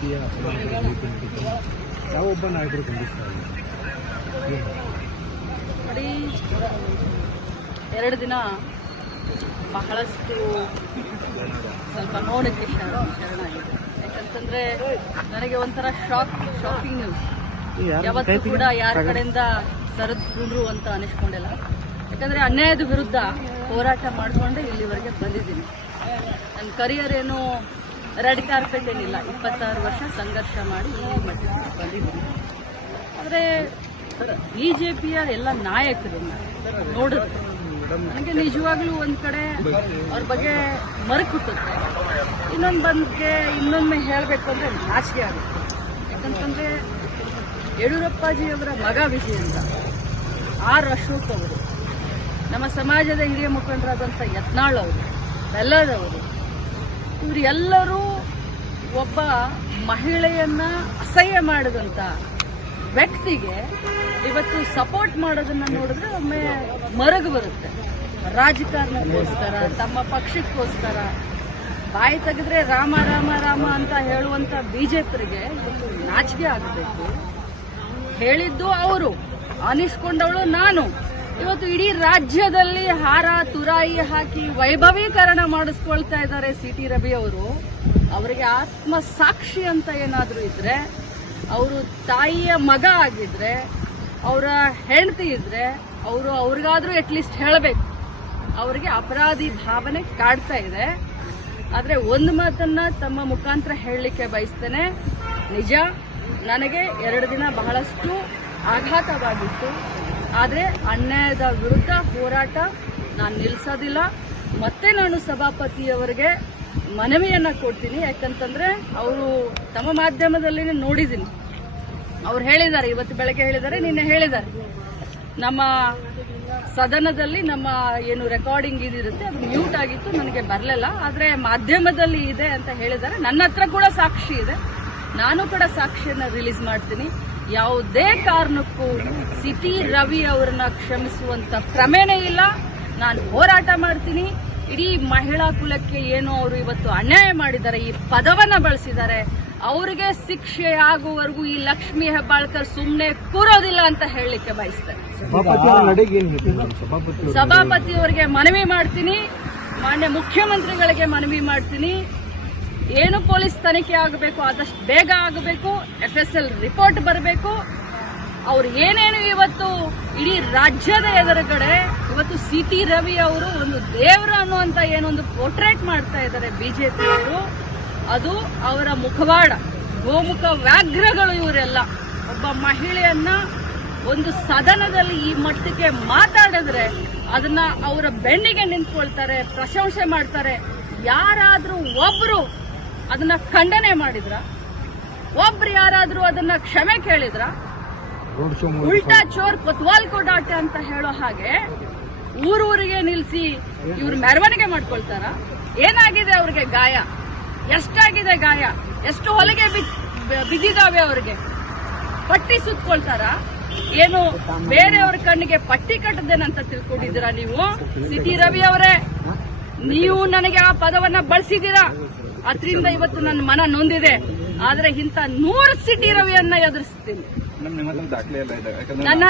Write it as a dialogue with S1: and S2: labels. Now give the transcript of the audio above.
S1: ರಾಜಕೀಯ ಯಾವೊಬ್ಬ ನಾಯಕರು ಎರಡು ದಿನ ಬಹಳಷ್ಟು ಸ್ವಲ್ಪ ನೋಡಕ್ಕೆ ಯಾಕಂತಂದ್ರೆ ನನಗೆ ಒಂಥರ ಶಾಕ್ ಶಾಕಿಂಗ್ ನ್ಯೂಸ್ ಯಾವತ್ತು ಕೂಡ ಯಾರ ಕಡೆಯಿಂದ ಸರದ್ಕೊಂಡ್ರು ಅಂತ ಅನಿಸ್ಕೊಂಡಿಲ್ಲ ಯಾಕಂದ್ರೆ ಅನ್ಯಾಯದ ವಿರುದ್ಧ ಹೋರಾಟ ಮಾಡಿಕೊಂಡು ಇಲ್ಲಿವರೆಗೆ ಬಂದಿದ್ದೀನಿ ನನ್ನ ಕರಿಯರ್ ಏನು ರೆಡ್ ಕಾರ್ಪೆಟ್ ಏನಿಲ್ಲ ಇಪ್ಪತ್ತಾರು ವರ್ಷ ಸಂಘರ್ಷ ಮಾಡಿ ಈ ಆದರೆ ಬಿ ಜೆ ಪಿಯ ಎಲ್ಲ ನಾಯಕರು ನೋಡಿದ್ರೆ ನನಗೆ ನಿಜವಾಗ್ಲೂ ಒಂದು ಕಡೆ ಅವ್ರ ಬಗ್ಗೆ ಮರಕುಟ್ಟುತ್ತೆ ಇನ್ನೊಂದು ಬಂದಿಗೆ ಇನ್ನೊಮ್ಮೆ ಹೇಳಬೇಕು ಅಂದರೆ ನಾಚಿಕೆ ಆಗುತ್ತೆ ಯಾಕಂತಂದರೆ ಅವರ ಮಗ ವಿಜಯ ಅಂತ ಆರ್ ಅಶೋಕ್ ಅವರು ನಮ್ಮ ಸಮಾಜದ ಹಿರಿಯ ಮುಖಂಡರಾದಂಥ ಯತ್ನಾಳ್ ಅವರು ಬೆಲ್ಲದವರು ಇವರೆಲ್ಲರೂ ಒಬ್ಬ ಮಹಿಳೆಯನ್ನ ಅಸಹ್ಯ ಮಾಡಿದಂತ ವ್ಯಕ್ತಿಗೆ ಇವತ್ತು ಸಪೋರ್ಟ್ ಮಾಡೋದನ್ನ ನೋಡಿದ್ರೆ ಒಮ್ಮೆ ಮರಗು ಬರುತ್ತೆ ರಾಜಕಾರಣಕ್ಕೋಸ್ಕರ ತಮ್ಮ ಪಕ್ಷಕ್ಕೋಸ್ಕರ ಬಾಯಿ ತೆಗೆದ್ರೆ ರಾಮ ರಾಮ ರಾಮ ಅಂತ ಹೇಳುವಂತ ಬಿಜೆಪಿಗೆ ನಾಚಿಕೆ ಆಗಬೇಕು ಹೇಳಿದ್ದು ಅವರು ಅನಿಸ್ಕೊಂಡವಳು ನಾನು ಇವತ್ತು ಇಡೀ ರಾಜ್ಯದಲ್ಲಿ ಹಾರ ತುರಾಯಿ ಹಾಕಿ ವೈಭವೀಕರಣ ಮಾಡಿಸ್ಕೊಳ್ತಾ ಇದ್ದಾರೆ ಸಿ ಟಿ ರವಿ ಅವರು ಅವರಿಗೆ ಆತ್ಮ ಸಾಕ್ಷಿ ಅಂತ ಏನಾದರೂ ಇದ್ರೆ ಅವರು ತಾಯಿಯ ಮಗ ಆಗಿದ್ರೆ ಅವರ ಹೆಂಡತಿ ಇದ್ರೆ ಅವರು ಅವ್ರಿಗಾದ್ರೂ ಅಟ್ಲೀಸ್ಟ್ ಹೇಳಬೇಕು ಅವರಿಗೆ ಅಪರಾಧಿ ಭಾವನೆ ಕಾಡ್ತಾ ಇದೆ ಆದರೆ ಒಂದು ಮಾತನ್ನ ತಮ್ಮ ಮುಖಾಂತರ ಹೇಳಲಿಕ್ಕೆ ಬಯಸ್ತೇನೆ ನಿಜ ನನಗೆ ಎರಡು ದಿನ ಬಹಳಷ್ಟು ಆಘಾತವಾಗಿತ್ತು ಆದರೆ ಅನ್ಯಾಯದ ವಿರುದ್ಧ ಹೋರಾಟ ನಾನು ನಿಲ್ಲಿಸೋದಿಲ್ಲ ಮತ್ತೆ ನಾನು ಸಭಾಪತಿಯವರಿಗೆ ಮನವಿಯನ್ನು ಕೊಡ್ತೀನಿ ಯಾಕಂತಂದರೆ ಅವರು ತಮ್ಮ ಮಾಧ್ಯಮದಲ್ಲಿ ನೋಡಿದ್ದೀನಿ ಅವ್ರು ಹೇಳಿದ್ದಾರೆ ಇವತ್ತು ಬೆಳಗ್ಗೆ ಹೇಳಿದ್ದಾರೆ ನಿನ್ನೆ ಹೇಳಿದ್ದಾರೆ ನಮ್ಮ ಸದನದಲ್ಲಿ ನಮ್ಮ ಏನು ರೆಕಾರ್ಡಿಂಗ್ ಇದಿರುತ್ತೆ ಅದು ಮ್ಯೂಟ್ ಆಗಿತ್ತು ನನಗೆ ಬರಲಿಲ್ಲ ಆದರೆ ಮಾಧ್ಯಮದಲ್ಲಿ ಇದೆ ಅಂತ ಹೇಳಿದ್ದಾರೆ ನನ್ನ ಹತ್ರ ಕೂಡ ಸಾಕ್ಷಿ ಇದೆ ನಾನು ಕೂಡ ಸಾಕ್ಷಿಯನ್ನು ರಿಲೀಸ್ ಮಾಡ್ತೀನಿ ಯಾವುದೇ ಕಾರಣಕ್ಕೂ ಸಿಟಿ ರವಿ ಅವರನ್ನ ಕ್ಷಮಿಸುವಂತ ಕ್ರಮೇಣೇ ಇಲ್ಲ ನಾನು ಹೋರಾಟ ಮಾಡ್ತೀನಿ ಇಡೀ ಮಹಿಳಾ ಕುಲಕ್ಕೆ ಏನು ಅವರು ಇವತ್ತು ಅನ್ಯಾಯ ಮಾಡಿದ್ದಾರೆ ಈ ಪದವನ್ನ ಬಳಸಿದ್ದಾರೆ ಅವರಿಗೆ ಶಿಕ್ಷೆ ಆಗುವವರೆಗೂ ಈ ಲಕ್ಷ್ಮಿ ಹೆಬ್ಬಾಳ್ಕರ್ ಸುಮ್ಮನೆ ಕೂರೋದಿಲ್ಲ ಅಂತ ಹೇಳಲಿಕ್ಕೆ ಬಯಸ್ತಾರೆ ಸಭಾಪತಿಯವರಿಗೆ ಮನವಿ ಮಾಡ್ತೀನಿ ಮಾನ್ಯ ಮುಖ್ಯಮಂತ್ರಿಗಳಿಗೆ ಮನವಿ ಮಾಡ್ತೀನಿ ಏನು ಪೊಲೀಸ್ ತನಿಖೆ ಆಗಬೇಕು ಆದಷ್ಟು ಬೇಗ ಆಗಬೇಕು ಎಫ್ ಎಸ್ ಎಲ್ ರಿಪೋರ್ಟ್ ಬರಬೇಕು ಅವ್ರು ಏನೇನು ಇವತ್ತು ಇಡೀ ರಾಜ್ಯದ ಎದುರುಗಡೆ ಇವತ್ತು ಸಿ ಟಿ ರವಿ ಅವರು ಒಂದು ದೇವರು ಅನ್ನುವಂಥ ಏನೊಂದು ಪೋರ್ಟ್ರೇಟ್ ಮಾಡ್ತಾ ಇದ್ದಾರೆ ಅವರು ಅದು ಅವರ ಮುಖವಾಡ ಗೋಮುಖ ವ್ಯಾಘ್ರಗಳು ಇವರೆಲ್ಲ ಒಬ್ಬ ಮಹಿಳೆಯನ್ನ ಒಂದು ಸದನದಲ್ಲಿ ಈ ಮಟ್ಟಕ್ಕೆ ಮಾತಾಡಿದ್ರೆ ಅದನ್ನ ಅವರ ಬೆನ್ನಿಗೆ ನಿಂತ್ಕೊಳ್ತಾರೆ ಪ್ರಶಂಸೆ ಮಾಡ್ತಾರೆ ಯಾರಾದರೂ ಒಬ್ರು ಅದನ್ನ ಖಂಡನೆ ಮಾಡಿದ್ರ ಒಬ್ರು ಯಾರಾದ್ರೂ ಅದನ್ನ ಕ್ಷಮೆ ಕೇಳಿದ್ರ ಉಲ್ಟಾ ಚೋರ್ ಕೊತ್ವಾಲ್ ಕೋಡಾಟೆ ಅಂತ ಹೇಳೋ ಹಾಗೆ ಊರೂರಿಗೆ ನಿಲ್ಸಿ ಇವ್ರು ಮೆರವಣಿಗೆ ಮಾಡ್ಕೊಳ್ತಾರ ಏನಾಗಿದೆ ಅವ್ರಿಗೆ ಗಾಯ ಎಷ್ಟಾಗಿದೆ ಗಾಯ ಎಷ್ಟು ಹೊಲಿಗೆ ಬಿದ್ದಿದಾವೆ ಅವ್ರಿಗೆ ಪಟ್ಟಿ ಸುತ್ತಕೊಳ್ತಾರ ಏನು ಬೇರೆಯವ್ರ ಕಣ್ಣಿಗೆ ಪಟ್ಟಿ ಕಟ್ಟದೇನಂತ ತಿಳ್ಕೊಂಡಿದ್ದೀರಾ ನೀವು ಸಿಟಿ ರವಿ ಅವರೇ ನೀವು ನನಗೆ ಆ ಪದವನ್ನ ಬಳಸಿದ್ದೀರಾ ಅದರಿಂದ ಇವತ್ತು ನನ್ನ ಮನ ನೊಂದಿದೆ ಆದ್ರೆ ಇಂಥ ನೂರು ಸಿಟಿ ರವಿಯನ್ನ ಎದುರಿಸ್ತೀನಿ ನನ್ನ